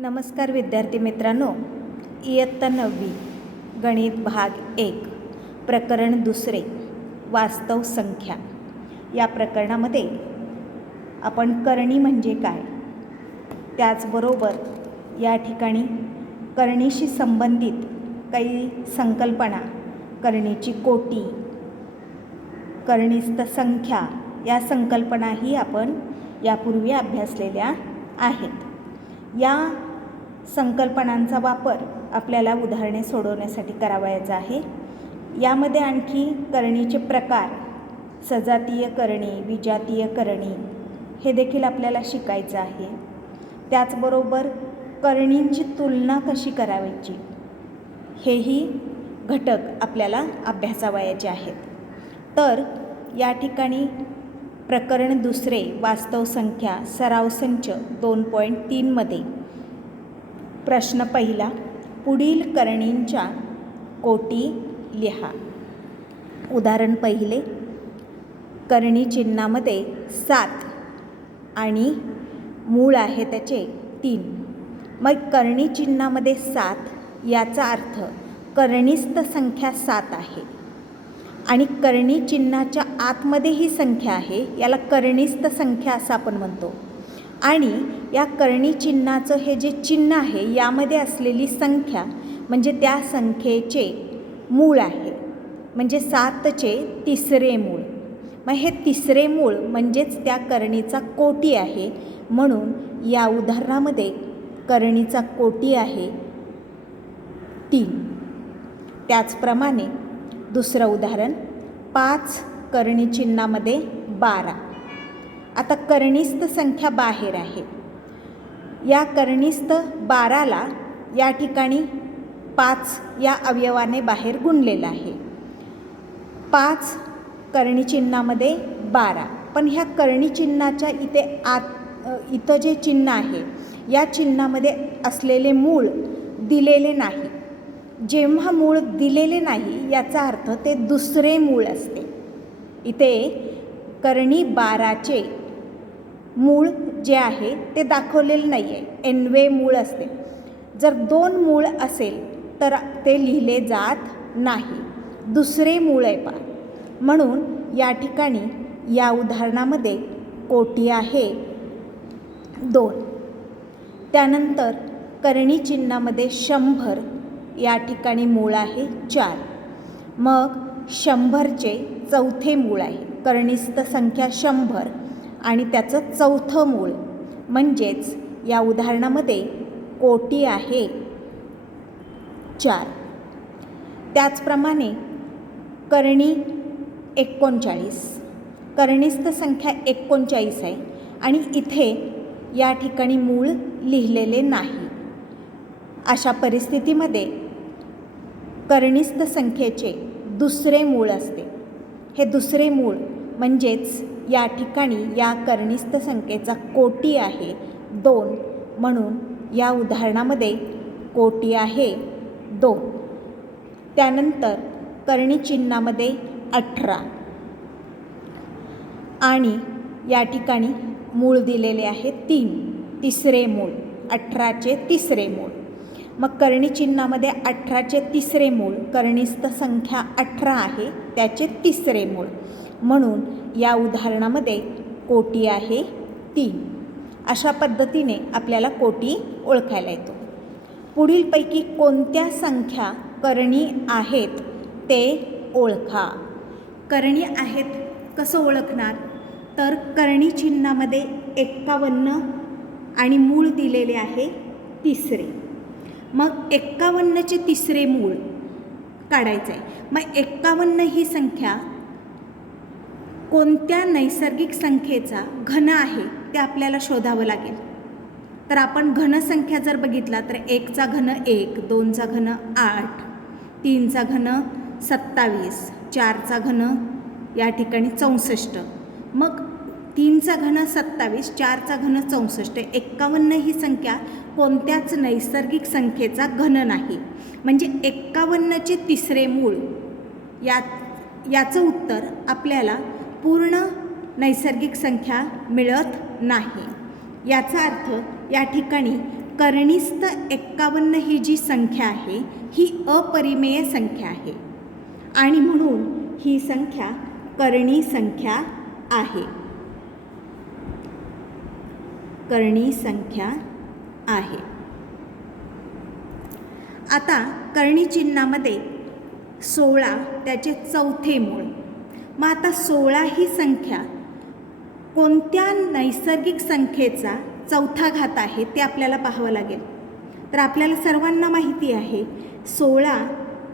नमस्कार विद्यार्थी मित्रांनो, इयत्ता 9वी गणित भाग 1 प्रकरण दुसरे वास्तव संख्या या प्रकरणामध्ये आपण करणी म्हणजे काय, त्याचबरोबर या ठिकाणी करणीशी संबंधित काही संकल्पना, करणीची कोटी, करणीस्थ संख्या या संकल्पनाही आपण यापूर्वी अभ्यासलेल्या आहेत. या संकल्पनांचा वापर आपल्याला उदाहरणे सोडवण्यासाठी करावयाचा आहे. यामध्ये आणखी करणीचे प्रकार, सजातीय करणी, विजातीय करणी हे देखील आपल्याला शिकायचं आहे. त्याचबरोबर करणींची तुलना कशी करायची हेही घटक आपल्याला अभ्यासावयाचे आहेत. तर या ठिकाणी प्रकरण दुसरे वास्तव संख्या सराव संच 2.3 मध्ये प्रश्न पहिला, पुढील करणींच्या कोटी लिहा. उदाहरण पहिले, करणी चिन्हामध्ये 7 आणि मूळ आहे त्याचे 3. मग करणी चिन्हामध्ये 7 याचा अर्थ करणीस्थ संख्या 7 आहे आणि करणी चिन्हाच्या आतमध्ये ही संख्या आहे, याला करणीस्थ संख्या असं आपण म्हणतो. आणि या करणी चिन्हाचं हे जे चिन्ह आहे यामध्ये असलेली संख्या म्हणजे त्या संख्येचे मूळ आहे, म्हणजे 7चे तिसरे मूळ. मग हे तिसरे मूळ म्हणजेच त्या करणीचा कोटी आहे. म्हणून या उदाहरणामध्ये करणीचा कोटी आहे 3. त्याचप्रमाणे दुसरं उदाहरण, 5 करणी चिन्हामध्ये 12. आता करणीस्थ संख्या बाहेर आहे. या करणीस्थ 12ला या ठिकाणी 5 या अवयवाने बाहेर गुणलेला आहे. 5 करणी चिन्हामध्ये 12. पण ह्या करणी चिन्हाच्या इथं जे चिन्ह आहे या चिन्हामध्ये असलेले मूळ दिलेले नाही. जेव्हा मूळ दिलेले नाही याचा अर्थ ते दुसरे मूळ असते. इथे करणी 12चे मूळ जे आहे ते दाखवलेले नाही आहे, एनवे मूळ असते. जर 2 मूळ असेल तर ते लिहिले जात नाही, दुसरे मूळ आहे पा. म्हणून या ठिकाणी या उदाहरणामध्ये कोटी आहे 2. त्यानंतर करणी चिन्हामध्ये 100 या ठिकाणी मूळ आहे 4. मग 100चे चौथे मूळ आहे, करणीस्थ संख्या 100 आणि त्याचं चौथं मूळ, म्हणजेच या उदाहरणामध्ये कोटी आहे 4. त्याचप्रमाणे करणी 39, करणीस्थ संख्या 39 आहे आणि इथे या ठिकाणी मूळ लिहिलेले नाही. अशा परिस्थितीमध्ये करणीस्थ संख्येचे दुसरे मूळ असते. हे दुसरे मूळ म्हणजेच या ठिकाणी या करणीस्थ संख्येचा कोटी आहे 2. म्हणून या उदाहरणामध्ये कोटी आहे 2. त्यानंतर करणी चिन्हामध्ये 18 आणि या ठिकाणी मूळ दिलेले आहे 3, तिसरे मूळ, 18चे तिसरे मूळ. मग करणी चिन्हामध्ये 18चे तिसरे मूळ, करणीस्थ संख्या 18 आहे त्याचे तिसरे मूळ. म्हणून या उदाहरणामध्ये कोटी आहे 3. अशा पद्धतीने आपल्याला कोटी ओळखायला येतो. पुढीलपैकी कोणत्या संख्या करणी आहेत ते ओळखा. करणी आहेत कसं ओळखणार, तर करणी चिन्हामध्ये 51 आणि मूळ दिलेले आहे तिसरे. मग 51चे तिसरे मूळ काढायचं आहे. मग 51 ही संख्या कोणत्या नैसर्गिक संख्येचा घन आहे ते आपल्याला शोधावं लागेल. तर आपण घनसंख्या जर बघितला तर 1चा घन 1, 2चा घन 8, 3चा घन 27, 4चा घन या ठिकाणी 64. मग 3चा घन 27, 4चा घन 64. 51 ही संख्या कोणत्याच नैसर्गिक संख्येचा घन नाही. म्हणजे 51चे तिसरे मूळ याचं उत्तर आपल्याला पूर्ण नैसर्गिक संख्या मिळत नाही. याचा अर्थ या ठिकाणी करणीस्थ 51 ही जी संख्या आहे ही अपरिमेय संख्या आहे आणि म्हणून ही संख्या करणी संख्या आहे. करणी संख्या आहे. आता करणी चिन्हामध्ये 16 त्याचे चौथे मूळ. मग आता 16 ही संख्या कोणत्या नैसर्गिक संख्येचा चौथा घात आहे ते आपल्याला पाहावं लागेल. तर आपल्याला सर्वांना माहिती आहे 16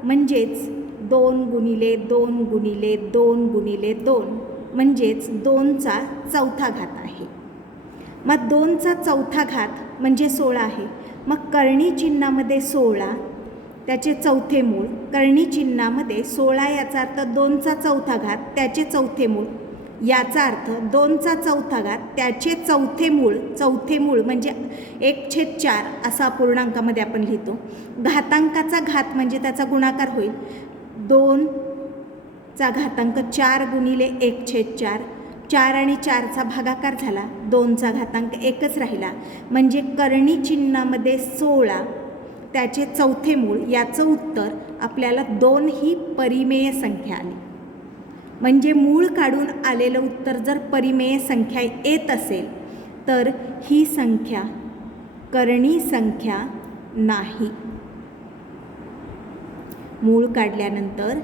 म्हणजेच 2 गुणिले 2 गुणिले 2 गुणिले 2 म्हणजेच 2चा चौथा घात आहे. मग 2चा चौथा घात म्हणजे 16 आहे. मग करणी चिन्हामध्ये 16 त्याचे चौथे मूळ. करणी चिन्हामध्ये 16 याचा अर्थ 2चा चौथा घात त्याचे चौथे मूळ. याचा अर्थ 2चा चौथा घात त्याचे चौथे मूळ. चौथे मूळ म्हणजे 1/4 असा पूर्णांकामध्ये आपण लिहितो. घातांकाचा घात म्हणजे त्याचा गुणाकार होईल. 2चा घातांक 4 गुणिले 1/4. 4 आणि 4चा भागाकार झाला. 2चा घातांक 1च राहिला. म्हणजे करणी चिन्हामध्ये 16 त्याचे चौथे मूळ याचं उत्तर आपल्याला 2 ही परिमेय संख्या आली. म्हणजे मूळ काढून आलेलं उत्तर जर परिमेय संख्या येत असेल तर ही संख्या करणी संख्या नाही. मूळ काढल्यानंतर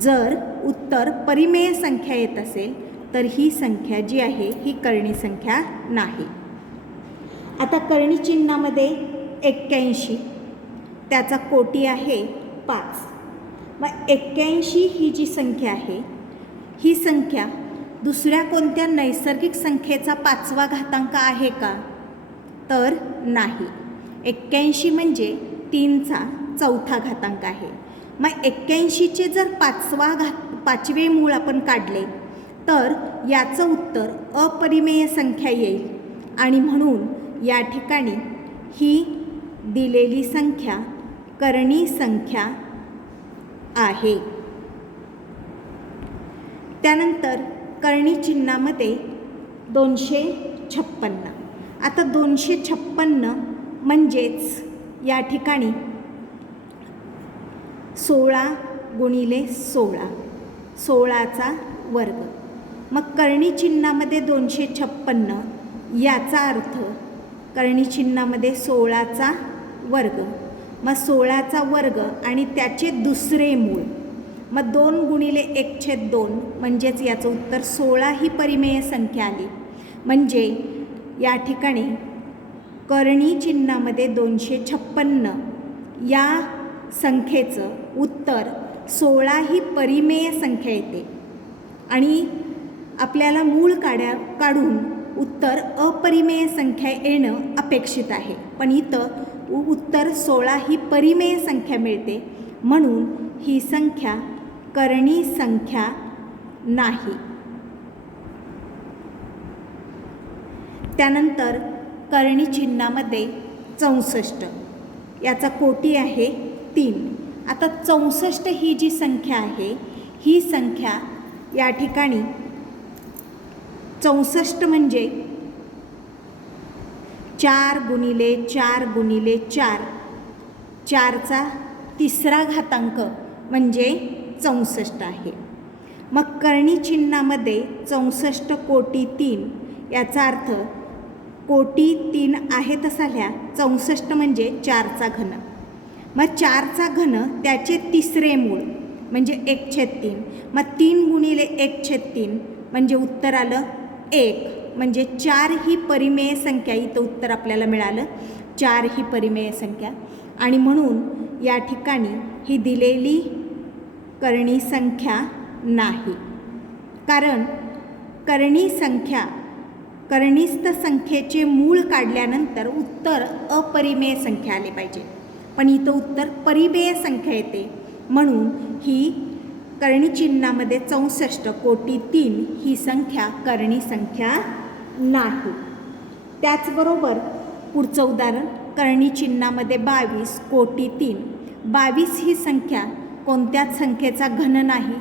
जर उत्तर परिमेय संख्या येत असेल तर ही संख्या जी आहे ही करणी संख्या नाही. आता करणी चिन्हामध्ये 81 त्याचा कोटी आहे 5. मग 81 ही जी संख्या आहे ही संख्या दुसऱ्या कोणत्या नैसर्गिक संख्येचा 5वा घातांक आहे का? तर नाही. 81 म्हणजे 3चा चौथा घातांक आहे. मग 81चे जर 5वे मूळ आपण काढले तर याचं उत्तर अपरिमेय संख्या येईल आणि म्हणून या ठिकाणी ही दिलेली संख्या करणी संख्या आहे. त्यानंतर करणी चिन्हामध्ये 256. आता 256 म्हणजेच या ठिकाणी 16 गुणिले 16 16चा वर्ग. मग करणी चिन्हामध्ये 256 याचा अर्थ करणी चिन्हामध्ये 16चा वर्ग. मग 16चा वर्ग आणि त्याचे दुसरे मूळ. मग 2 गुणिले 1/2 म्हणजेच याचं उत्तर 16 ही परिमेय संख्या आली. म्हणजे या ठिकाणी करणी चिन्हामध्ये 256 या संख्येचं उत्तर 16 ही परिमेय संख्या येते आणि आपल्याला मूळ काढून उत्तर अपरिमेय संख्या येणं अपेक्षित आहे. पण इथं उत्तर 16 ही परिमेय संख्या मिळते म्हणून ही संख्या करणी संख्या नाही. त्यानंतर करणी चिन्हामध्ये 64 याचा कोटी आहे 3. आता 64 ही जी संख्या आहे ही संख्या या ठिकाणी 64 म्हणजे 4 गुणिले 4 गुणिले 4 4चा तिसरा घातांक म्हणजे 64 आहे. मग करणी चिन्हामध्ये 64 कोटी 3 याचा अर्थ कोटी 3 आहे तसा लिहा. 64 म्हणजे 4चा घन. मग 4चा घन त्याचे तिसरे मूळ म्हणजे 1/3. मग 3 गुणिले 1/3 म्हणजे उत्तर आलं 1. म्हणजे 4 ही परिमेय संख्या. इथं उत्तर आपल्याला मिळालं 4 ही परिमेय संख्या आणि म्हणून या ठिकाणी ही दिलेली करणी संख्या नाही. कारण करणी संख्या करणीस्थ संख्येचे मूळ काढल्यानंतर उत्तर अपरिमेय संख्या आले पाहिजे. पण इथं उत्तर परिमेय संख्या येते म्हणून ही करणी चिन्हामध्ये 64 कोटी 3 ही संख्या करणी संख्या नाही. त्याचबरोबर पुढचं उदाहरण करणी चिन्हामध्ये 22 कोटी 3. 22 ही संख्या कोणत्याच संख्येचा घन नाही.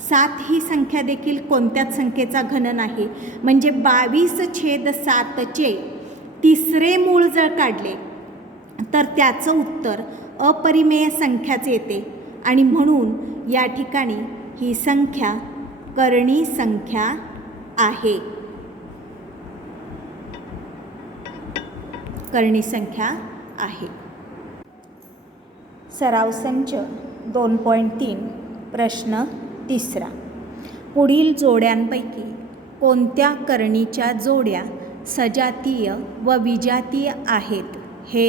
7 ही संख्या देखील कोणत्याच संख्येचा घन नाही. म्हणजे 22/7चे तिसरे मूळ जर काढले तर त्याचं उत्तर अपरिमेय संख्याच येते आणि म्हणून या ठिकाणी ही संख्या कर्णी संख्या आहे. कर्णी संख्या आहे. सराव संच 2.3 प्रश्न 3. पुढील जोड्यांपैकी कोणत्या करणीच्या जोड्या सजातीय व विजातीय आहेत हे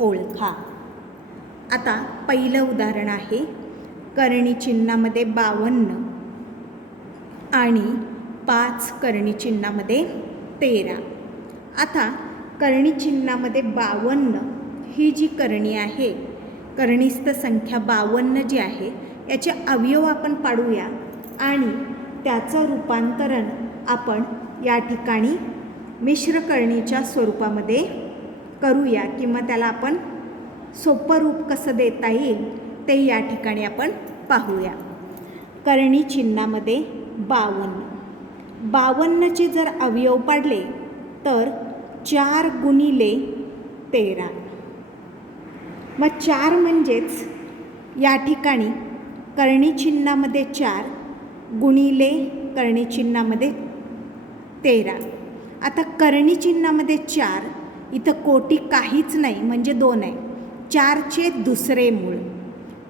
ओळखा. आता पहिलं उदाहरण आहे करणी चिन्हामध्ये 52 आणि 5 करणी चिन्हामध्ये 13. आता करणी चिन्हामध्ये 52 ही जी करणी आहे, करणीस्थ संख्या 52 जी आहे, याचे अवयव आपण पाडूया आणि त्याचं रूपांतरण आपण या ठिकाणी मिश्र करणीच्या स्वरूपामध्ये करूया किंवा त्याला आपण सोपं रूप कसं देता येईल ते या ठिकाणी आपण पाहूया. करणी चिन्हामध्ये 52चे जर अवयव पाडले तर 4 गुणिले 13. मग 4 म्हणजेच या ठिकाणी करणी चिन्हामध्ये 4 गुणिले करणी चिन्हामध्ये 13. आता करणी चिन्हामध्ये 4 इथं कोटी काहीच नाही म्हणजे 2 आहे. 4चे दुसरे मूळ,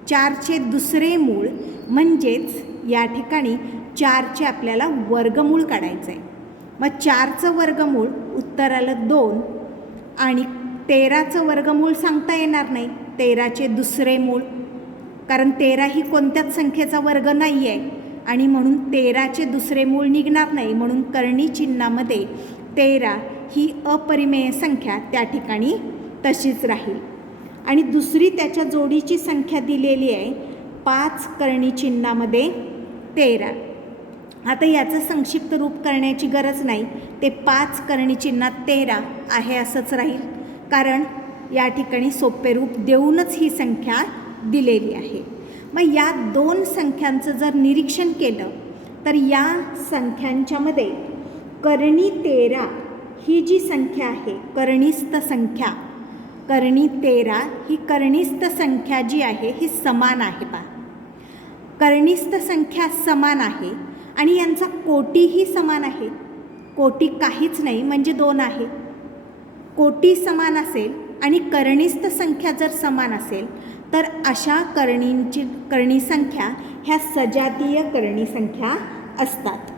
4चे दुसरे मूळ म्हणजेच या ठिकाणी 4चे आपल्याला वर्गमूळ काढायचं आहे. मग 4चं वर्गमूळ उत्तर आलं 2 आणि 13चं वर्गमूळ सांगता येणार नाही. 13चे दुसरे मूळ, कारण 13 ही कोणत्याच संख्येचा वर्ग नाही आहे आणि म्हणून 13चे दुसरे मूळ निघणार नाही. म्हणून करणी चिन्हामध्ये 13 ही अपरिमेय संख्या त्या ठिकाणी तशीच राहील. आणि दुसरी त्याच्या जोडीची संख्या दिलेली आहे 5 करणी चिन्हामध्ये 13. आता याचं संक्षिप्त रूप करण्याची गरज नाही, ते 5 करणी चिन्हात 13 आहे असंच राहील, कारण या ठिकाणी सोपे रूप देऊनच ही संख्या दिलेली आहे. मग या 2 संख्यांचं जर निरीक्षण केलं तर या संख्यांच्यामध्ये करणी 13 ही जी संख्या आहे, करणीस्थ संख्या, करणी 13 ही करणीस्थ संख्या जी आहे ही समान आहे. पहा, करणीस्थ संख्या समान आहे आणि यांचा कोटीही समान आहे. कोटी काहीच नाही म्हणजे 2 आहे. कोटी समान असेल आणि करणीस्थ संख्या जर समान असेल तर अशा करणी संख्या ह्या सजातीय करणी संख्या असतात.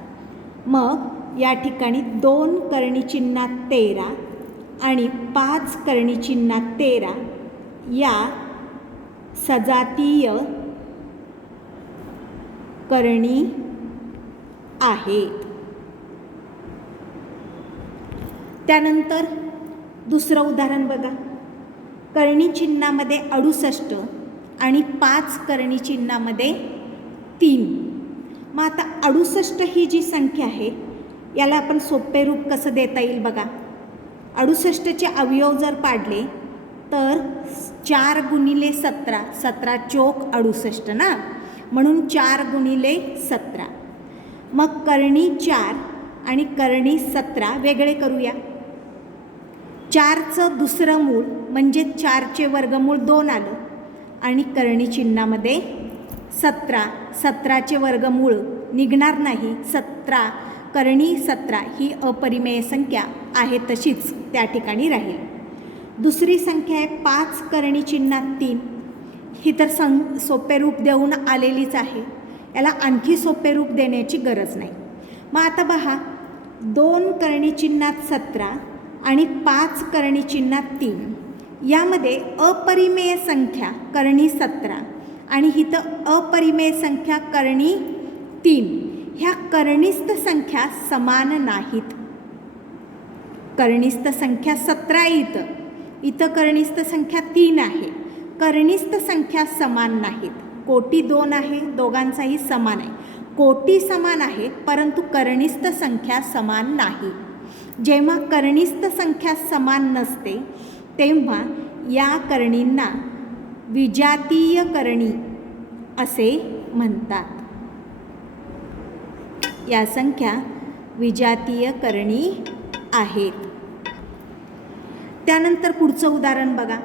मग या ठिकाणी 2 करणी चिन्हात 13 आणि 5 करणी चिन्हात 13 या सजातीय करणी आहेत. त्यानंतर दुसरं उदाहरण बघा, करणी चिन्हामध्ये 68 आणि 5 करणी चिन्हामध्ये 3. मग आता 68 ही जी संख्या आहे याला आपण सोपे रूप कसं देता येईल बघा. 68चे अवयव जर पाडले तर 4 गुणिले 17, 17 चोक 68 ना, म्हणून 4 गुणिले 17. मग करणी 4 आणि करणी 17 वेगळे करूया. 4चं दुसरं मूळ म्हणजे 4चे वर्गमूळ 2 आलं आणि करणी चिन्हामध्ये 17, 17चे वर्गमूळ निघणार नाही. 17 करणी 17 ही अपरिमेय संख्या आहे तशीच त्या ठिकाणी राहील. दुसरी संख्या आहे 5 करणी चिन्हात 3. ही तर सोपे रूप देऊन आलेलीच आहे, याला आणखी सोपे रूप देण्याची गरज नाही. मग आता पहा, 2 करणी चिन्हात 17 आणि 5 करणी चिन्हात 3 यामध्ये अपरिमेय संख्या करणी 17 आणि इथं अपरिमेय संख्या करणी 3 ह्या करणीस्थ संख्या समान नाहीत. करणीस्थ संख्या 17 आहे, इथं करणीस्थ संख्या 3 आहे. करणीस्थ संख्या समान नाहीत. कोटी 2 आहे, दोघांचाही समान आहे. कोटी समान आहे परंतु करणीस्थ संख्या समान नाही. जेव्हा करणीस्थ संख्या समान नसते तेव्हा या करणींना विजातीय करणी असे म्हणतात. या संख्या विजातीय करणी आहेत. त्यानंतर पुढचं उदाहरण बघा,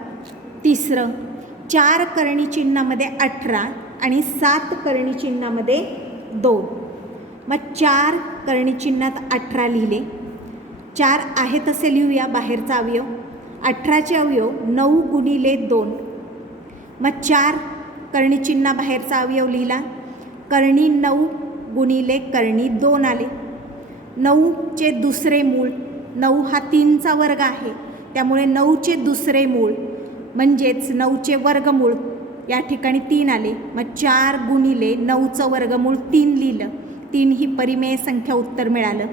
तिसरं. 4 करणी चिन्हामध्ये 18 आणि 7 करणी चिन्हामध्ये 2. मग 4 करणी चिन्हात 18 लिहिले, 4 आहे तसे लिहूया बाहेरचा अवयव. 18चे अवयव 9 गुणिले 2. मग 4 करणी चिन्हा बाहेरचा अवयव लिहिला, करणी 9 गुणिले करणी 2 आले. 9चे दुसरे मूळ, 9 हा 3चा वर्ग आहे, त्यामुळे 9चे दुसरे मूळ म्हणजेच 9चे वर्गमूळ या ठिकाणी 3 आले. मग 4 गुणिले 9चं वर्गमूळ 3 लिहिलं, 3 ही परिमेय संख्या उत्तर मिळालं.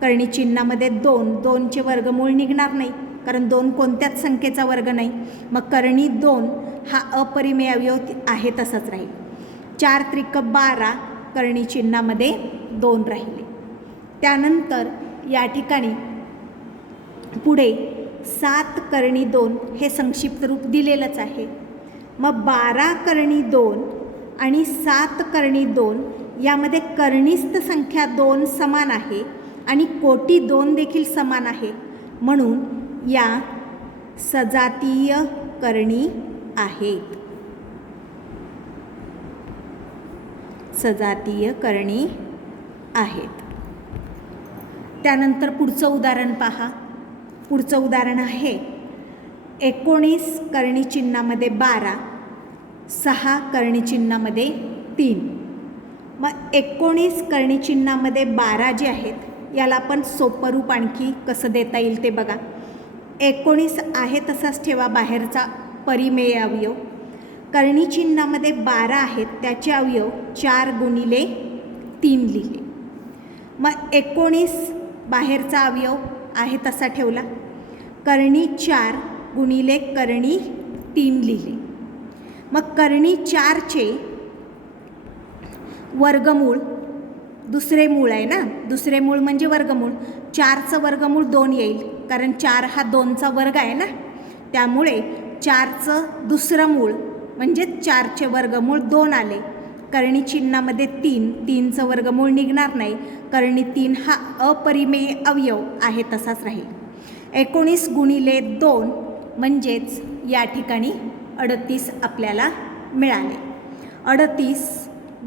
करणी चिन्हामध्ये 2, 2चे वर्गमूळ निघणार नाही कारण 2 कोणत्याच संख्येचा वर्ग नाही. मग करणी 2 हा अपरिमेय अवयव आहे तसाच राहील. 4 त्रिक 12 करणी चिन्हामध्ये 2 राहिले. त्यानंतर या ठिकाणी पुढे 7 करणी 2 हे संक्षिप्त रूप दिलेलंच आहे. मग 12 करणी 2 आणि 7 करणी 2 यामध्ये करणीस्थ संख्या 2 समान आहे आणि कोटी 2 देखील समान आहे, म्हणून या सजातीय करणी आहेत. सजातीय करणी आहेत. त्यानंतर पुढचं उदाहरण पहा. पुढचं उदाहरण आहे 19 करणी चिन्हामध्ये 12, 6 करणी चिन्हामध्ये 3. मग 19 करणी चिन्हामध्ये 12 जे आहेत याला आपण सोपं रूप आणखी कसं देता येईल ते बघा. 19 आहे तसाच ठेवा बाहेरचा परिमेय अवयव. करणी चिन्हामध्ये 12 आहेत, त्याचे अवयव 4 गुणिले 3 लिहिले. मग 19 बाहेरचा अवयव आहे तसा ठेवला, करणी 4 गुणिले करणी 3 लिहिले. मग करणी 4चे वर्गमूळ, दुसरे मूळ आहे ना, दुसरे मूळ म्हणजे वर्गमूळ. 4चं वर्गमूळ 2 येईल कारण 4 हा 2चा वर्ग आहे ना, त्यामुळे 4चं दुसरं मूळ म्हणजे 4चे वर्गमूळ 2 आले. करणी चिन्हामध्ये 3, 3चं वर्गमूळ निघणार नाही, करणी 3 हा अपरिमेय अवयव आहे तसाच राहील. 19 गुणिले 2 म्हणजेच या ठिकाणी 38 आपल्याला मिळाले. 38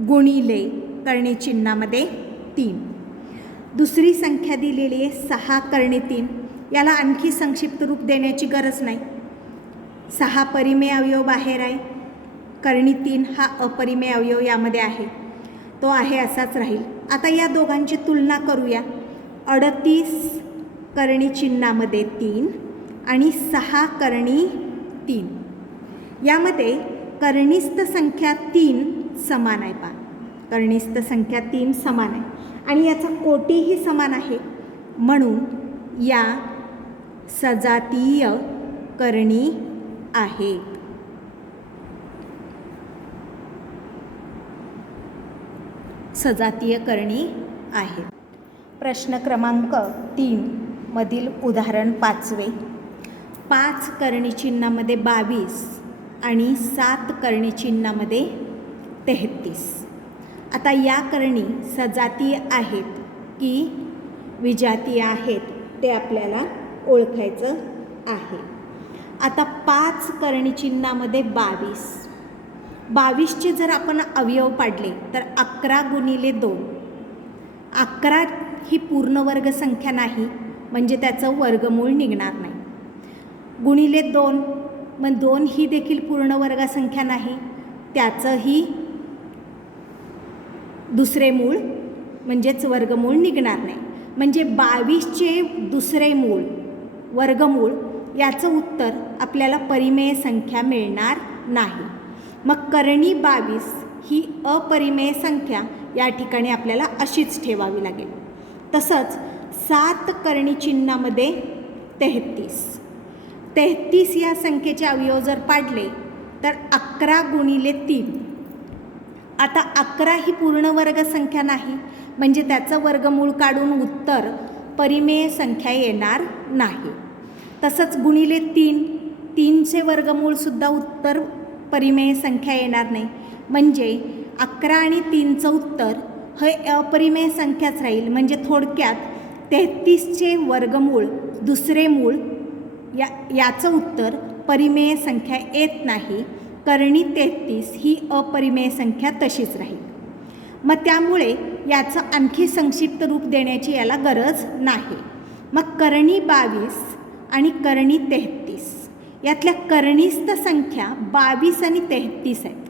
गुणिले करणी चिन्हामध्ये 3. दुसरी संख्या दिलेली आहे 6 करणी 3. याला आणखी संक्षिप्त रूप देण्याची गरज नाही. 6 परिमेय अवयव बाहेर आहे, करणी 3 हा अपरिमेय अवयव यामध्ये आहे, तो आहे असाच राहील. आता या दोघांची तुलना करूया. 38 करणी चिन्हामध्ये 3 आणि 6 करणी 3. यामध्ये करणीस्थ संख्या 3 समान आहे. पहा, करणीस्थ संख्या 3 समान आहे आणि याचा कोटीही समान आहे, म्हणून या सजातीय करणी आहेत. सजातीय करणी आहेत. प्रश्न क्रमांक 3 मधील उदाहरण 5वे. 5 करणी चिन्हामध्ये 22 आणि 7 करणी चिन्हामध्ये 33. आता या करणी सजातीय आहेत की विजातीय आहेत ते आपल्याला ओळखायचं आहे. आता 5 करणी चिन्हामध्ये 22, 22चे जर आपण अवयव पाडले तर 11 गुणिले 2. 11 ही पूर्णवर्ग संख्या नाही म्हणजे त्याचं वर्गमूळ निघणार नाही. गुणिले 2, मग 2 ही देखील पूर्णवर्ग संख्या नाही, त्याचंही दुसरे मूळ म्हणजेच वर्गमूळ निघणार नाही. म्हणजे 22चे दुसरे मूळ वर्गमूळ याचं उत्तर आपल्याला परिमेय संख्या मिळणार नाही. मग करणी 22 ही अपरिमेय संख्या या ठिकाणी आपल्याला अशीच ठेवावी लागेल. तसंच 7 करणी चिन्हामध्ये 33. 33 या संख्येचे अवयव जर पाडले तर 11 गुणिले 3. आता 11 ही पूर्णवर्ग संख्या नाही म्हणजे त्याचं वर्गमूळ काढून उत्तर परिमेय संख्या येणार नाही. तसंच गुणिले 3, 3चे वर्गमूळसुद्धा उत्तर परिमेय संख्या येणार नाही म्हणजे 11 आणि 3चं उत्तर हे अपरिमेय संख्याच राहील. म्हणजे थोडक्यात 33चे वर्गमूळ दुसरे मूळ याचं उत्तर परिमेय संख्या येत नाही. कर्णी 33 ही अपरिमेय संख्या तशीच राहील. मग त्यामुळे याचं आणखी संक्षिप्त रूप देण्याची याला गरज नाही. मग कर्णी 22 आणि कर्णी 33 यातल्या कर्णिस्थ संख्या 22 आणि 33 आहेत.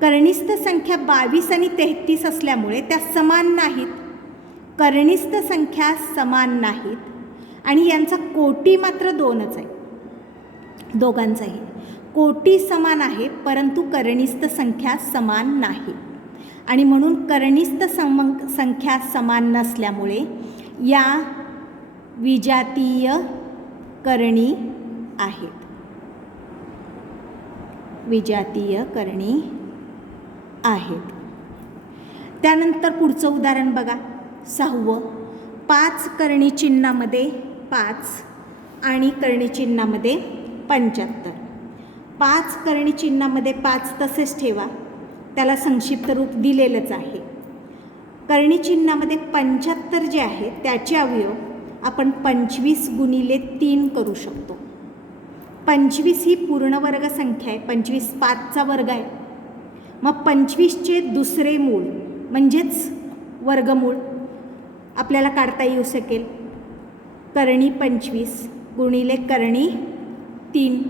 कर्णिस्थ संख्या 22 आणि 33 असल्यामुळे त्या समान नाहीत. कर्णिस्थ संख्या समान नाहीत आणि यांचा कोटी मात्र 2च आहे. दोघांचाही कोटी समान आहे परंतु कर्णिस्थ संख्या समान नाही आणि म्हणून कर्णिस्थ संख्या समान नसल्यामुळे या विजातीय कर्णी आहेत. विजातीय कर्णी आहेत. त्यानंतर पुढचं उदाहरण बघा 6वं. 5 कर्णी चिन्हामध्ये 5 आणि कर्णी चिन्हामध्ये 75. 5 कर्णी चिन्हामध्ये 5 तसेच ठेवा, त्याला संक्षिप्त रूप दिलेलंच आहे. कर्णी चिन्हामध्ये 75 जे आहे त्याचे अवयव आपण 25 गुणिले 3 करू शकतो. 25 ही पूर्णवर्ग संख्या आहे. 25 5चा वर्ग आहे. मग 25चे दुसरे मूळ म्हणजेच वर्गमूळ आपल्याला काढता येऊ शकेल. कर्णी 25 गुणिले कर्णी 3.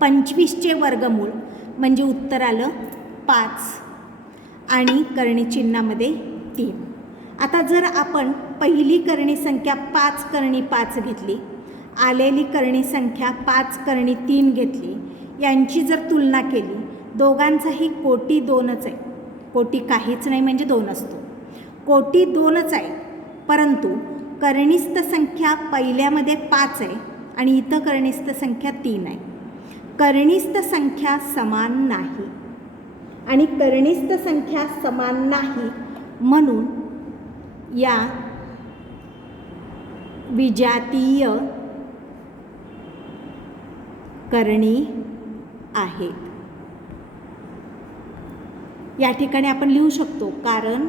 25चे वर्गमूळ म्हणजे उत्तर आलं 5 आणि कर्णी चिन्हामध्ये 3. आता जर आपण पहिली कर्णी संख्या 5 कर्णी 5 घेतली, आलेली कर्णी संख्या 5 कर्णी 3 घेतली, यांची जर तुलना केली, दोघांचाही कोटी 2च आहे. कोटी काहीच नाही म्हणजे 2 असतो. कोटी 2च आहे परंतु कर्णिस्थ संख्या पहिल्यामध्ये 5 आहे आणि इथं कर्णिस्थ संख्या 3 आहे. कर्णिस्थ संख्या समान नाही आणि कर्णिस्थ संख्या समान नाही म्हणून या विजातीय कर्णी आहेत. या ठिकाणी आपण लिहू शकतो कारण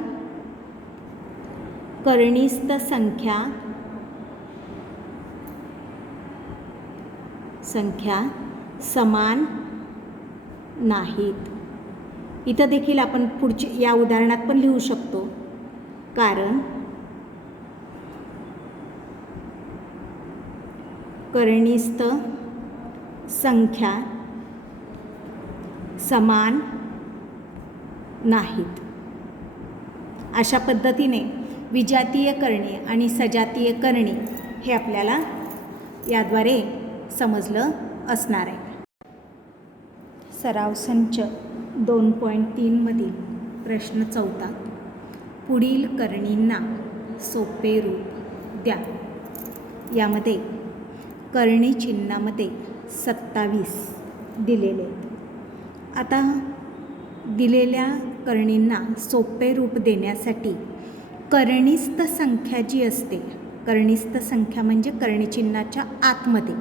कर्णिस्थ संख्या समान नाहीत. इथं देखील आपण पुढची या उदाहरणात पण लिहू शकतो कारण कर्णिस्थ संख्या समान नाहीत. अशा पद्धतीने विजातीय कर्णी आणि सजातीय कर्णी हे आपल्याला याद्वारे समजलं असणार आहे. सराव संच 2.3 मधील प्रश्न 4. पुढील कर्णींना सोपे रूप द्या. यामध्ये कर्णी चिन्हामध्ये 27 दिलेले आहेत. आता दिलेल्या कर्णींना सोपे रूप देण्यासाठी कर्णिस्थ संख्या जी असते, कर्णिस्थ संख्या म्हणजे कर्णी चिन्हाच्या आतमध्ये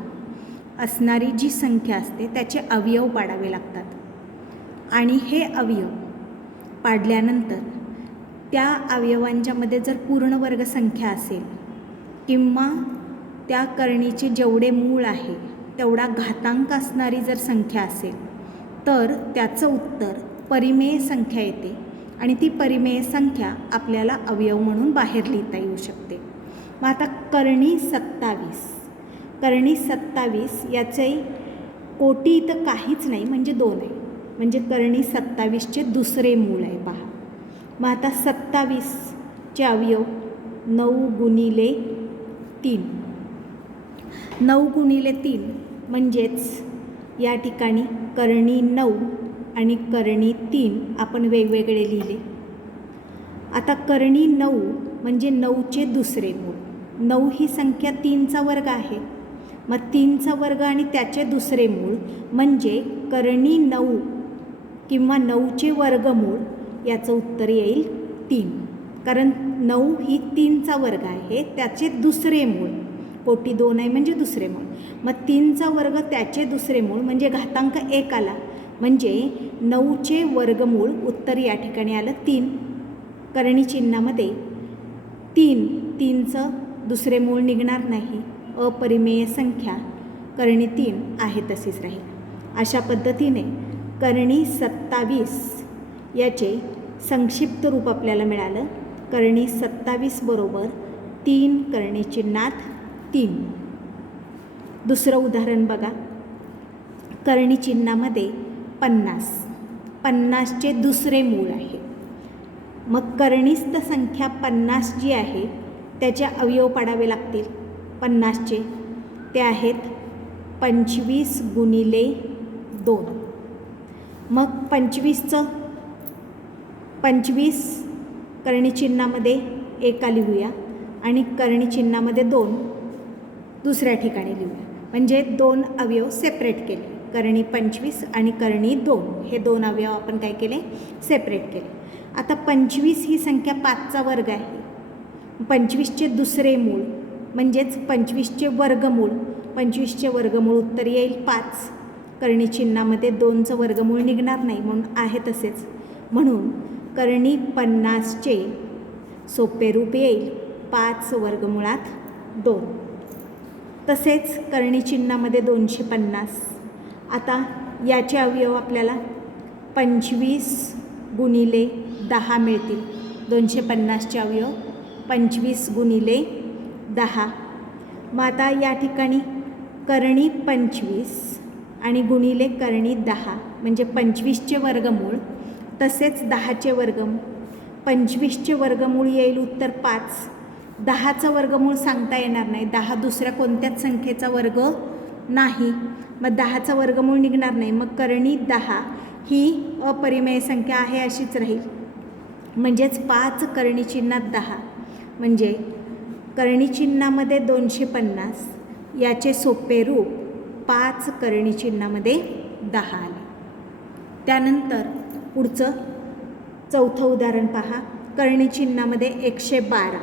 असणारी जी संख्या असते त्याचे अवयव पाडावे लागतात आणि हे अवयव पाडल्यानंतर त्या अवयवांच्यामध्ये जर पूर्ण वर्ग संख्या असेल किंवा त्या कर्णीचे जेवढे मूळ आहे तेवढा घातांक असणारी जर संख्या असेल तर त्याचं उत्तर परिमेय संख्या येते आणि ती परिमेय संख्या आपल्याला अवयव म्हणून बाहेर लिहिता येऊ शकते. मग आता कर्णी 27 याचे कोटी इथं काहीच नाही म्हणजे 2 आहे म्हणजे कर्णी 27चे दुसरे मूळ आहे. पहा मग आता 27चे अवयव 9 गुणिले 3. 9 गुणिले 3 म्हणजेच या ठिकाणी कर्णी 9 आणि कर्णी 3 आपण वेगवेगळे लिहिले. आता कर्णी 9 म्हणजे 9चे दुसरे मूळ. 9 ही संख्या 3चा वर्ग आहे. मग 3चा वर्ग आणि त्याचे दुसरे मूळ म्हणजे कर्णी 9 किंवा 9चे वर्गमूळ याचं उत्तर येईल 3. कारण 9 ही 3चा वर्ग आहे, त्याचे दुसरे मूळ कोटी 2 आहे म्हणजे दुसरे मूळ. मग 3चा वर्ग त्याचे दुसरे मूळ म्हणजे घातांक 1 आला म्हणजे 9चे वर्गमूळ उत्तर या ठिकाणी आलं 3. कर्णी चिन्हामध्ये 3, 3चं दुसरे मूळ निघणार नाही अपरिमेय संख्या करणी 3 आहे तशीच राहील. अशा पद्धतीने करणी 27 याचे संक्षिप्त रूप आपल्याला मिळालं. करणी 27 बरोबर 3 करणी चिन्हात 3. दुसरं उदाहरण बघा. करणी चिन्हामध्ये 50. 50चे दुसरे मूळ आहे. मग करणीस्थ संख्या 50 जी आहे त्याचे अवयव पाडावे लागतील 50चे. ते आहेत 25 गुणिले 2. मग 25 करणी चिन्हामध्ये एका लिहूया आणि करणी चिन्हामध्ये 2 दुसऱ्या ठिकाणी लिहूया. म्हणजे 2 अवयव सेपरेट केले. करणी 25 आणि करणी 2 हे 2 अवयव आपण काय केले? सेपरेट केले. आता 25 ही संख्या 5चा वर्ग आहे. 25चे दुसरे मूळ म्हणजेच 25चे वर्गमूळ. 25चे वर्गमूळ उत्तर येईल 5. करणी चिन्हामध्ये 2चं वर्गमूळ निघणार नाही म्हणून आहे तसेच. म्हणून करणी 50चे सोपे रूप येईल 5 वर्गमुळात 2. तसेच करणी चिन्हामध्ये 250. आता याचे अवयव आपल्याला 25 गुणिले 10 मिळतील. 250चे अवयव 25 गुणिले 10. मग आता या ठिकाणी करणी 25 आणि गुणिले करणी 10 म्हणजे 25चे वर्गमूळ तसेच 10चे वर्गमूळ. 25चे वर्गमूळ येईल उत्तर 5. 10चं वर्गमूळ सांगता येणार नाही. 10 दुसऱ्या कोणत्याच संख्येचा वर्ग नाही. मग 10चं वर्गमूळ निघणार नाही. मग करणी 10 ही अपरिमेय संख्या आहे अशीच राहील. म्हणजेच 5 करणी चिन्हात 10 म्हणजे करणी चिन्हामध्ये 250 याचे सोपे रूप 5 करणी चिन्हामध्ये 10 आले. त्यानंतर पुढचं चौथं उदाहरण पहा. करणी चिन्हामध्ये 112.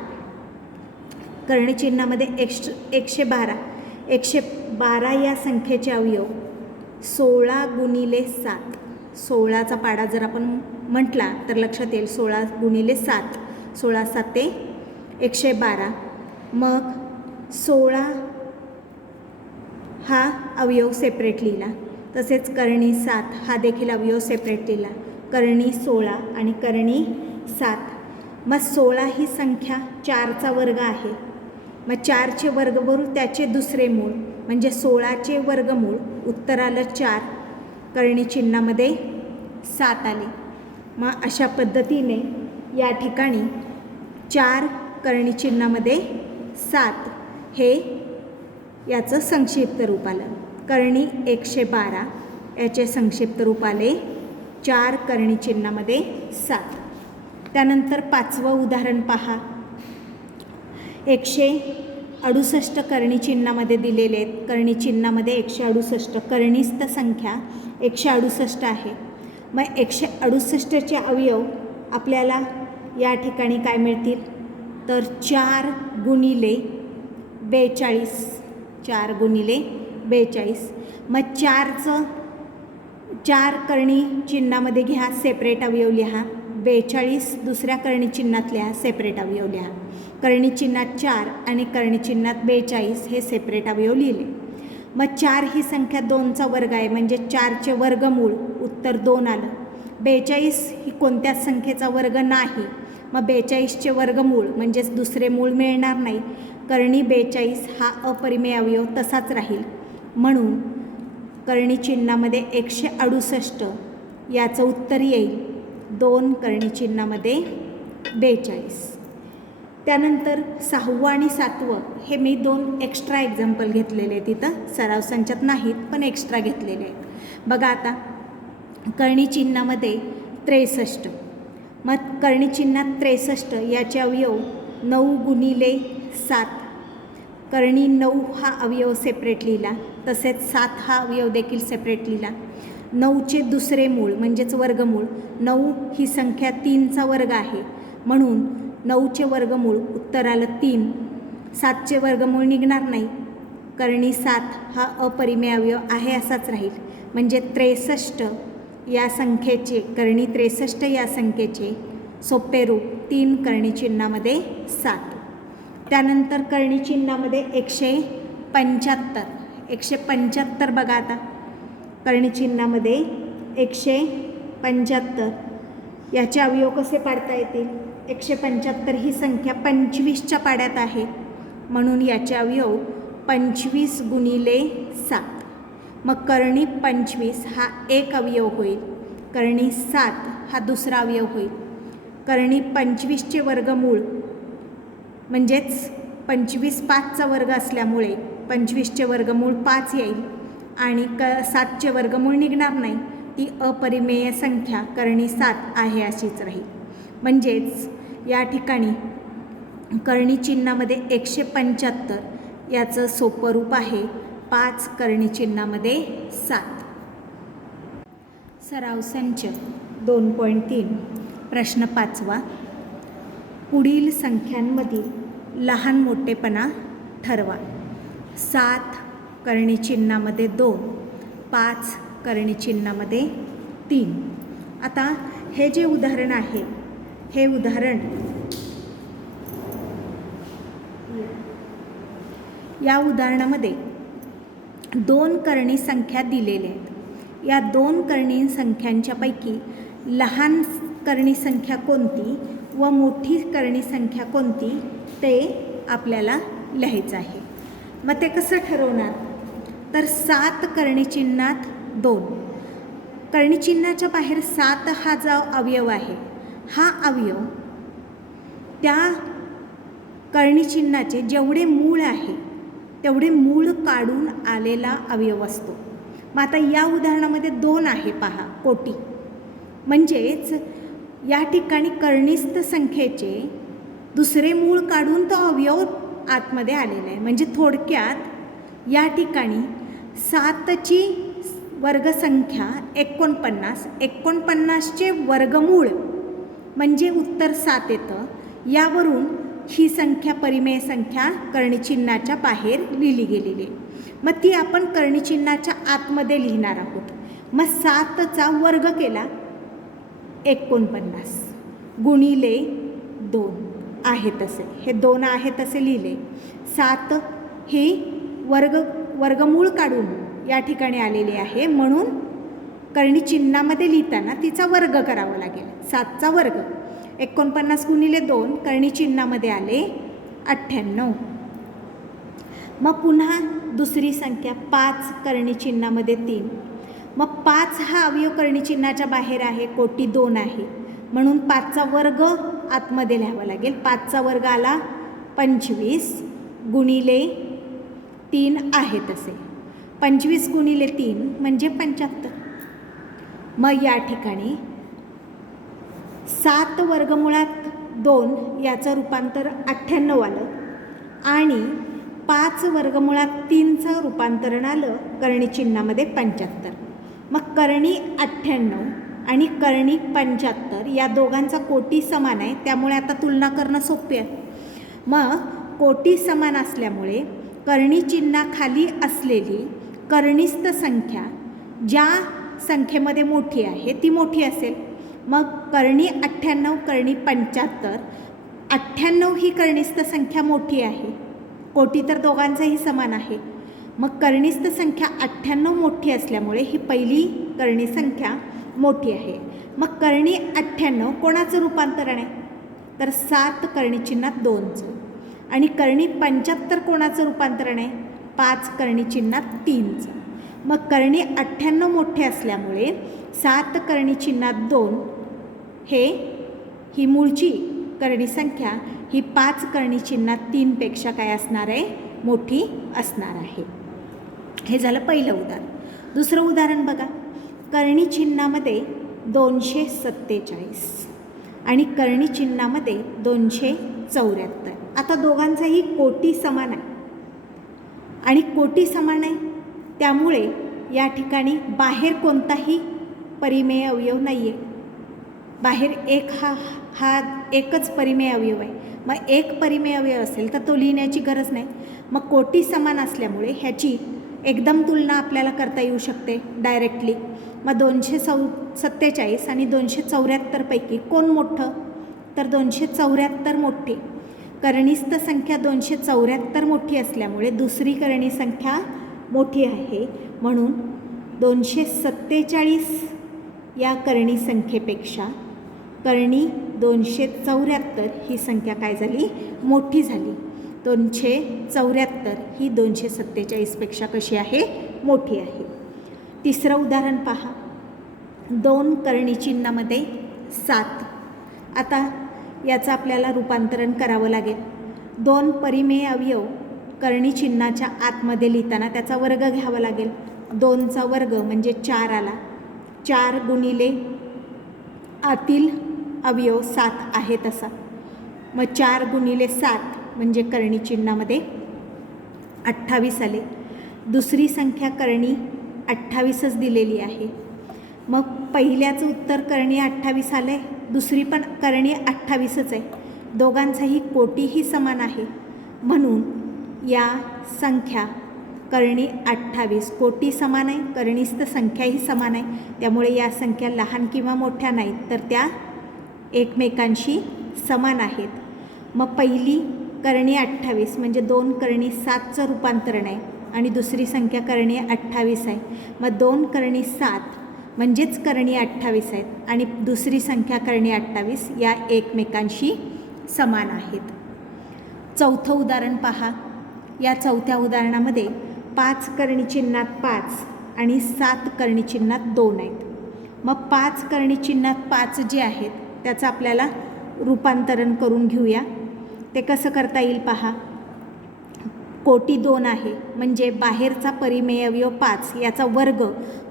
करणी चिन्हामध्ये 112. 112 या संख्येचे अवयव 16 गुणिले 7. 16चा पाडा जर आपण म्हटला तर लक्षात येईल 16 गुणिले 7. 16 7 112. मग 16 हा अवयव सेपरेट लिहिला. तसेच करणी 7 हा देखील अवयव सेपरेट लिहिला. करणी 16 आणि करणी 7. मग 16 ही संख्या 4चा वर्ग आहे. मग 4चे वर्गमूळ त्याचे दुसरे मूळ म्हणजे 16चे वर्गमूळ उत्तर आलं 4. करणी चिन्हामध्ये 7 आले. मग अशा पद्धतीने या ठिकाणी 4 करणी चिन्हामध्ये 7 हे याचं संक्षिप्त रूप आलं. करणी 112 याचे संक्षिप्त रूप आले 4 करणी चिन्हामध्ये 7. त्यानंतर 5वं उदाहरण पहा. 168 करणी चिन्हामध्ये दिलेले आहेत. करणी चिन्हामध्ये 168 करणीस्थ संख्या 168 आहे. मग 168चे अवयव आपल्याला या ठिकाणी काय मिळतील तर 4 गुणिले 42. 4 गुणिले 42. मग 4 करणी चिन्हामध्ये घ्या सेपरेट अवयव लिहा. 42 दुसऱ्या करणी चिन्हात लिहा सेपरेट अवयव लिहा. करणी चिन्हात 4 आणि करणी चिन्हात 42 हे सेपरेट अवयव लिहिले. मग 4 ही संख्या 2चा वर्ग आहे म्हणजे 4चे वर्गमूळ उत्तर 2 आलं. 42 ही कोणत्याच संख्येचा वर्ग नाही. मग 42चे वर्गमूळ म्हणजेच दुसरे मूळ मिळणार नाही. करणी 42 हा अपरिमेय अवयव तसाच राहील. म्हणून करणी चिन्हामध्ये 168 याचं उत्तर येईल 2 करणी चिन्हामध्ये 42. त्यानंतर 6वं आणि 7वं हे मी 2 एक्स्ट्रा एक्झाम्पल घेतलेले आहेत. इथं सराव संचात नाहीत पण एक्स्ट्रा घेतलेले आहेत. बघा आता करणी चिन्हामध्ये 63. मग करणी चिन्हात 63 याचे अवयव 9 गुणिले 7. करणी 9 हा अवयव सेपरेट लिहिला. तसेच 7 हा अवयव देखील सेपरेट लिहिला. 9चे दुसरे मूळ म्हणजेच वर्गमूळ 9 ही संख्या 3चा वर्ग आहे म्हणून 9चे वर्गमूळ उत्तर आलं 3. 7चे वर्गमूळ निघणार नाही. करणी 7 हा अपरिमेय अवयव आहे असाच राहील. म्हणजे 63 या संख्येचे करणी 63 या संख्येचे सोपे रूप 3 करणी चिन्हामध्ये 7. त्यानंतर करणी चिन्हामध्ये 175. 175 बघा आता करणी चिन्हामध्ये 175 याचे अवयव कसे पाडता येतील. 175 ही संख्या 25च्या पाड्यात आहे म्हणून याचे अवयव 25 गुणिले 7. मग करणी 25 हा एक अवयव होईल, करणी 7 हा दुसरा अवयव होईल. करणी 25चे वर्गमूळ म्हणजेच 25 5चा वर्ग असल्यामुळे 25चे वर्गमूळ 5 येईल आणि 7चे वर्गमूळ निघणार नाही. ती अपरिमेय संख्या करणी 7 आहे अशीच राहील. म्हणजेच या ठिकाणी करणी चिन्हामध्ये 175 याचं सोपं रूप आहे 5 करणी चिन्हामध्ये 7. सराव संच 2.3 प्रश्न 5वा. पुढील संख्यांमधील लहान मोठेपणा ठरवा. 7 करणी चिन्हामध्ये 2, 5 करणी चिन्हामध्ये 3. आता हे जे उदाहरण आहे हे उदाहरण या उदाहरणामध्ये 2 करणी संख्या दिलेल्या आहेत. या 2 करणी संख्यांच्यापैकी लहान करणी संख्या कोणती व मोठी करणी संख्या कोणती ते आपल्याला लिहायचं आहे. मग ते कसं ठरवणार तर 7 करणी चिन्हात 2, करणी चिन्हाच्या बाहेर 7 हा जो अवयव आहे हा अवयव त्या करणी चिन्हाचे जेवढे मूळ आहे तेवढे मूळ काढून आलेला अवयव असतो. मग आता या उदाहरणामध्ये 2 आहे पहा कोटी, म्हणजेच या ठिकाणी करणीस्थ संख्येचे दुसरे मूळ काढून तो अवयव आतमध्ये आलेला आहे. म्हणजे थोडक्यात या ठिकाणी 7ची वर्गसंख्या 49, 49चे वर्गमूळ म्हणजे उत्तर 7 येतं. यावरून ही संख्या परिमेय संख्या करणी चिन्हाच्या बाहेर लिहिली गेलेली आहे. मग ती आपण करणी चिन्हाच्या आतमध्ये लिहिणार आहोत. मग 7चा वर्ग केला 49 गुणिले 2 आहे तसे, हे 2 आहे तसे लिहिले. 7 ही वर्गमूळ काढून या ठिकाणी आलेली आहे म्हणून करणी चिन्हामध्ये लिहिताना तिचा वर्ग करावा लागेल. 7चा वर्ग 49 गुणिले 2 करणी चिन्हामध्ये आले 98. मग पुन्हा दुसरी संख्या 5 करणी चिन्हामध्ये 3. मग 5 हा अवयव करणी चिन्हाच्या बाहेर आहे, कोटी 2 आहे म्हणून 5चा वर्ग आतमध्ये लिहावा लागेल. 5चा वर्ग आला 25 गुणिले 3 आहे तसे, 25 गुणिले 3 म्हणजे 75. मग या ठिकाणी 7 वर्गमुळात 2 याचं रूपांतर 98 आलं आणि 5 वर्गमुळात 3चं रूपांतरण आलं करणी चिन्हामध्ये 75. मग करणी 98 आणि करणी 75 या दोघांचा कोटी समान आहे त्यामुळे आता तुलना करणं सोपे आहे. मग कोटी समान असल्यामुळे करणी चिन्हाखाली असलेली करणीस्थ संख्या ज्या संख्येमध्ये मोठी आहे ती मोठी असेल. मग करणी 98 करणी 75, 98 ही करणीस्थ संख्या मोठी आहे, कोटी तर दोघांचंही समान आहे. मग करणीस्थ संख्या 98 मोठी असल्यामुळे ही पहिली करणी संख्या मोठी आहे. मग करणी 98 कोणाचं रूपांतरण आहे तर 7 करणी चिन्हात 2चं आणि करणी 75 कोणाचं रूपांतरण आहे 5 करणी चिन्हात 3चं. मग करणी 98 मोठे असल्यामुळे 7 करणी चिन्हात 2 ही मूळची करणी संख्या ही 5 करणी चिन्हात 3पेक्षा काय असणार आहे मोठी असणार आहे. हे झालं पहिलं उदाहरण. दुसरं उदाहरण बघा. करणी चिन्हामध्ये 247 आणि करणी चिन्हामध्ये 274. आता दोघांचाही कोटी समान आहे आणि कोटी समान आहे त्यामुळे या ठिकाणी बाहेर कोणताही परिमेय अवयव नाही आहे. बाहेर एक हा एकच परिमेय अवयव आहे. मग एक परिमेय अवयव असेल तर तो लिहिण्याची गरज नाही. मग कोटी समान असल्यामुळे ह्याची एकदम तुलना आपल्याला करता येऊ शकते डायरेक्टली. मग 247 आणि 274 पैकी कोण मोठं तर 274 मोठे. करणीस्थ संख्या 274 मोठी असल्यामुळे दुसरी करणी संख्या मोठी आहे, म्हणून 247 या करणी संख्येपेक्षा करणी 274 ही संख्या काय झाली, मोठी झाली. 274 ही 247पेक्षा कशी आहे, मोठी आहे. तिसरं उदाहरण पहा. 2 करणी चिन्हामध्ये 7. आता याचं आपल्याला रूपांतरण करावं लागेल. 2 परिमेय अवयव करणी चिन्हाच्या आतमध्ये लिहिताना त्याचा वर्ग घ्यावा लागेल. 2चा वर्ग म्हणजे 4 आला. 4 गुणिले आतील अवयव 7 आहे तसा, मग 4 गुणिले 7 म्हणजे करणी चिन्हामध्ये 28 आले. दुसरी संख्या करणी 28च दिलेली आहे. मग पहिल्याचं उत्तर करणी 28 आलं आहे, दुसरी पण करणी 28च आहे. दोघांचाही कोटीही समान आहे, म्हणून या संख्या करणी 28 कोटी समान आहे, करणीस्थ संख्याही समान आहे. त्यामुळे या संख्या लहान किंवा मोठ्या नाहीत, तर त्या एकमेकांशी समान आहेत. मग पहिली करणी 28 म्हणजे 2 करणी 7चं रूपांतरण आहे आणि दुसरी संख्या करणी 28 आहे. मग 2 करणी 7 म्हणजेच करणी 28 आहेत आणि दुसरी संख्या करणी 28 या एकमेकांशी समान आहेत. चौथं उदाहरण पहा. या चौथ्या उदाहरणामध्ये 5 करणी चिन्हात 5 आणि 7 करणी चिन्हात 2 आहेत. मग 5 करणी चिन्हात 5 जे आहेत त्याचं आपल्याला रूपांतरण करून घेऊया. ते कसं करता येईल पहा. कोटी 2 आहे म्हणजे बाहेरचा परिमेय अवयव 5 याचा वर्ग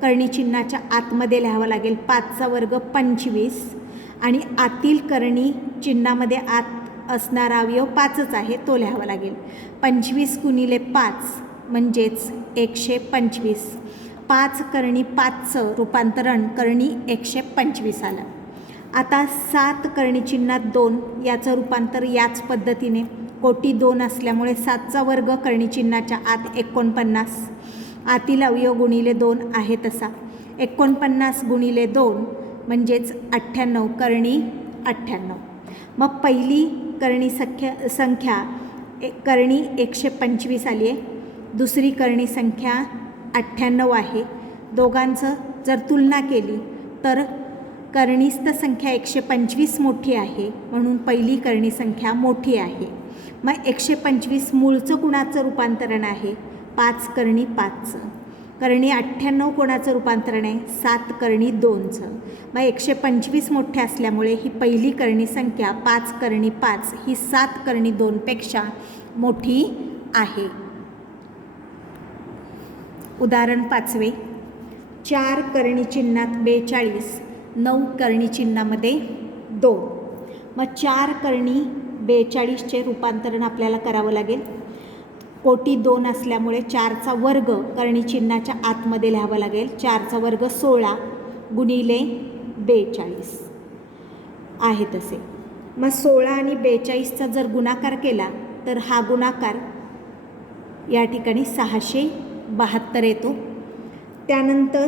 करणी चिन्हाच्या आतमध्ये लिहावा लागेल. 5चा वर्ग 25 आणि आतील करणी चिन्हामध्ये आत असणारा अवयव 5च आहे तो लिहावा लागेल. 25 गुणिले 5 म्हणजेच 125. 5 करणी 5चं रूपांतरण करणी 125 आलं. आता 7 करणी चिन्हात 2 याचं रूपांतर याच पद्धतीने. कोटी 2 असल्यामुळे 7चा वर्ग करणी चिन्हाच्या आत 49. आतील अवयव गुणिले 2 आहे तसा. 49 गुणिले 2 म्हणजेच 98 करणी 98. मग पहिली करणी संख्या करणी 125 आली आहे, दुसरी करणी संख्या 98 आहे. दोघांचं जर तुलना केली तर करणीस्थ संख्या 125 मोठी आहे, म्हणून पहिली करणी संख्या मोठी आहे. मग 125 मूळचं कुणाचं रूपांतरण आहे, 5 करणी 5चं. करणी 98 कोणाचं रूपांतरण आहे, 7 करणी 2चं. मग 125 मोठे असल्यामुळे ही पहिली करणी संख्या 5 करणी 5 ही 7 करणी 2पेक्षा मोठी आहे. उदाहरण 5. 4 करणी चिन्हात 42, 9 करणी चिन्हामध्ये 2. मग 4 करणी 42चे रूपांतरण आपल्याला करावं लागेल. कोटी 2 असल्यामुळे 4चा वर्ग करणी चिन्हाच्या आतमध्ये लिहावा लागेल. 4चा वर्ग 16 गुणिले 42 आहे तसे. मग 16 आणि 42चा जर गुणाकार केला तर हा गुणाकार या ठिकाणी 672 येतो. त्यानंतर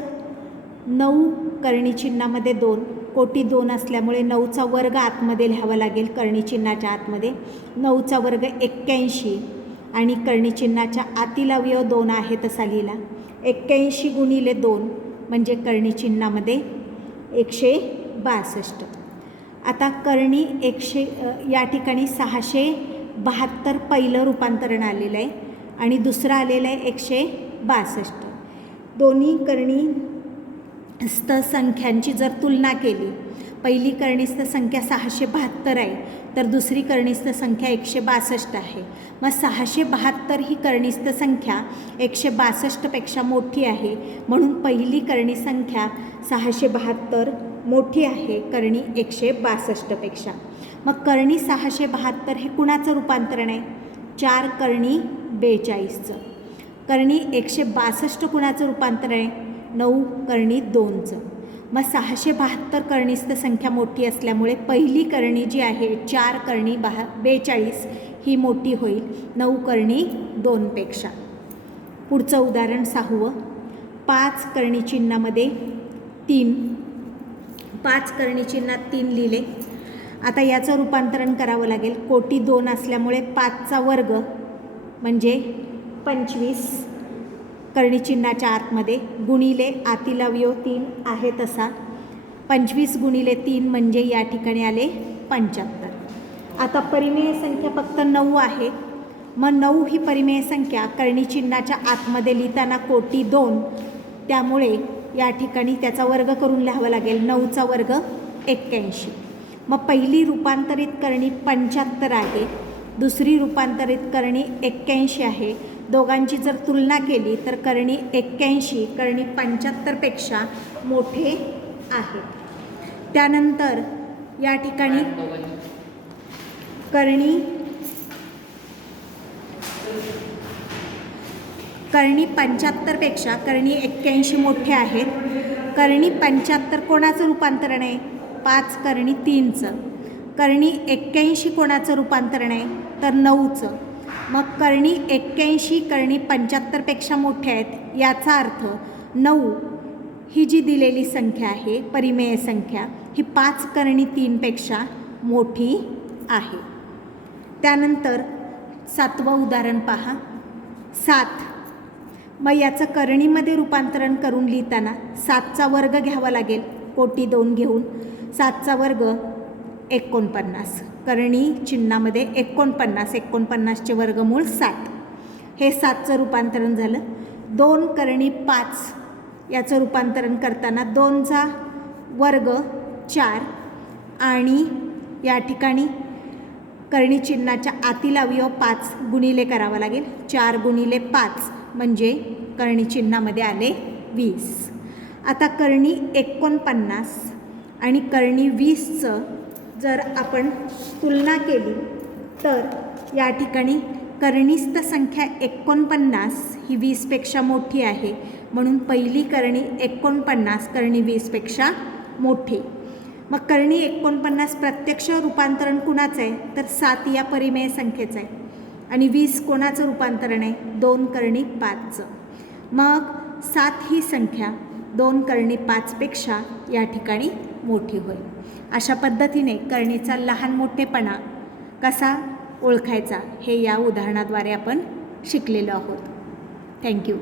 9 करणी चिन्हामध्ये 2, कोटी 2 असल्यामुळे 9चा वर्ग आतमध्ये लिहावा लागेल करणी चिन्हाच्या आतमध्ये. 9चा वर्ग 81 आणि करणी चिन्हाच्या आतील अवयव 2 आहे तसा लिहिला. 81 गुणिले 2 म्हणजे करणी चिन्हामध्ये 162. आता करणी या ठिकाणी 672 पहिलं रूपांतरण आलेलं आहे आणि दुसरं आलेलं आहे 162. दोन्ही करणीस्थ संख्यांची जर तुलना केली, पहिली करणीस्थ संख्या 672 आहे तर दुसरी करणीस्थ संख्या 162 आहे. मग 672 ही करणीस्थ संख्या 162पेक्षा मोठी आहे, म्हणून पहिली करणी संख्या 672 मोठी आहे करणी 162पेक्षा. मग करणी 672 हे कुणाचं रूपांतरण आहे, 4 करणी 42चं. करणी 162 कुणाचं रूपांतर आहे, 9 करणी 2चं. मग 672 करणीस्थ संख्या मोठी असल्यामुळे पहिली करणी जी आहे 4 करणी 42 ही मोठी होईल 9 करणी 2पेक्षा. पुढचं उदाहरण 6. 5 करणी चिन्हामध्ये 3. 5 करणी चिन्हात 3 लिहिले. आता याचं रूपांतरण करावं लागेल. कोटी 2 असल्यामुळे 5चा वर्ग म्हणजे 25 कर्णी चिन्हाच्या आतमध्ये गुणिले आतील अवयव 3 आहे तसा 25 गुणिले 3 म्हणजे या ठिकाणी आले 75. आता परिमेय संख्या फक्त 9 आहे. मग 9 ही परिमेय संख्या कर्णी चिन्हाच्या आतमध्ये लिहिताना कोटी 2, त्यामुळे या ठिकाणी त्याचा वर्ग करून लिहावं लागेल. 9चा वर्ग 81. मग पहिली रूपांतरित करणी 75 आहे, दुसरी रूपांतरित करणी 81 आहे. दोघांची जर तुलना केली तर करणी 81 करणी 75पेक्षा मोठे आहे. त्यानंतर या ठिकाणी करणी 75पेक्षा करणी 81 मोठे आहेत. करणी 75 कोणाचं रूपांतरण आहे? 5 करणी 3चं. करणी 81 कोणाचं रूपांतरण आहे? तर 9चं. मग करणी 81 करणी 75पेक्षा मोठे आहेत, याचा अर्थ 9 ही जी दिलेली संख्या आहे परिमेय संख्या ही 5 करणी 3पेक्षा मोठी आहे. त्यानंतर 7वं उदाहरण पहा. 7. मग याचं करणीमध्ये रूपांतरण करून लिहिताना 7चा वर्ग घ्यावा लागेल कोटी 2 घेऊन. 7चा वर्ग 49. करणी चिन्हामध्ये 49, 49चे वर्गमूळ 7. हे 7चं रूपांतरण झालं. 2 करणी 5 याचं रूपांतरण करताना 2चा वर्ग 4 आणि या ठिकाणी करणी चिन्हाच्या आतील अवयव 5 गुणिले करावा लागेल. 4 गुणिले 5 म्हणजे करणी चिन्हामध्ये आले 20. आता करणी 49 आणि करणी 20चं जर आपण तुलना केली तर या ठिकाणी करणीस्थ संख्या 49 ही 20पेक्षा मोठी आहे, म्हणून पहिली करणी 49 करणी 20पेक्षा मोठी. मग करणी 49 प्रत्यक्ष रूपांतरण कुणाचं आहे? तर 7 या परिमेय संख्येचं आहे. आणि 20 कोणाचं रूपांतरण आहे? 2 करणी 5चं. मग 7 ही संख्या 2 करणी 5पेक्षा या ठिकाणी मोठी होईल. अशा पद्धतीने करणीचा लहान मोठेपणा कसा ओळखायचा हे या उदाहरणाद्वारे आपण शिकलेलो आहोत. थँक्यू.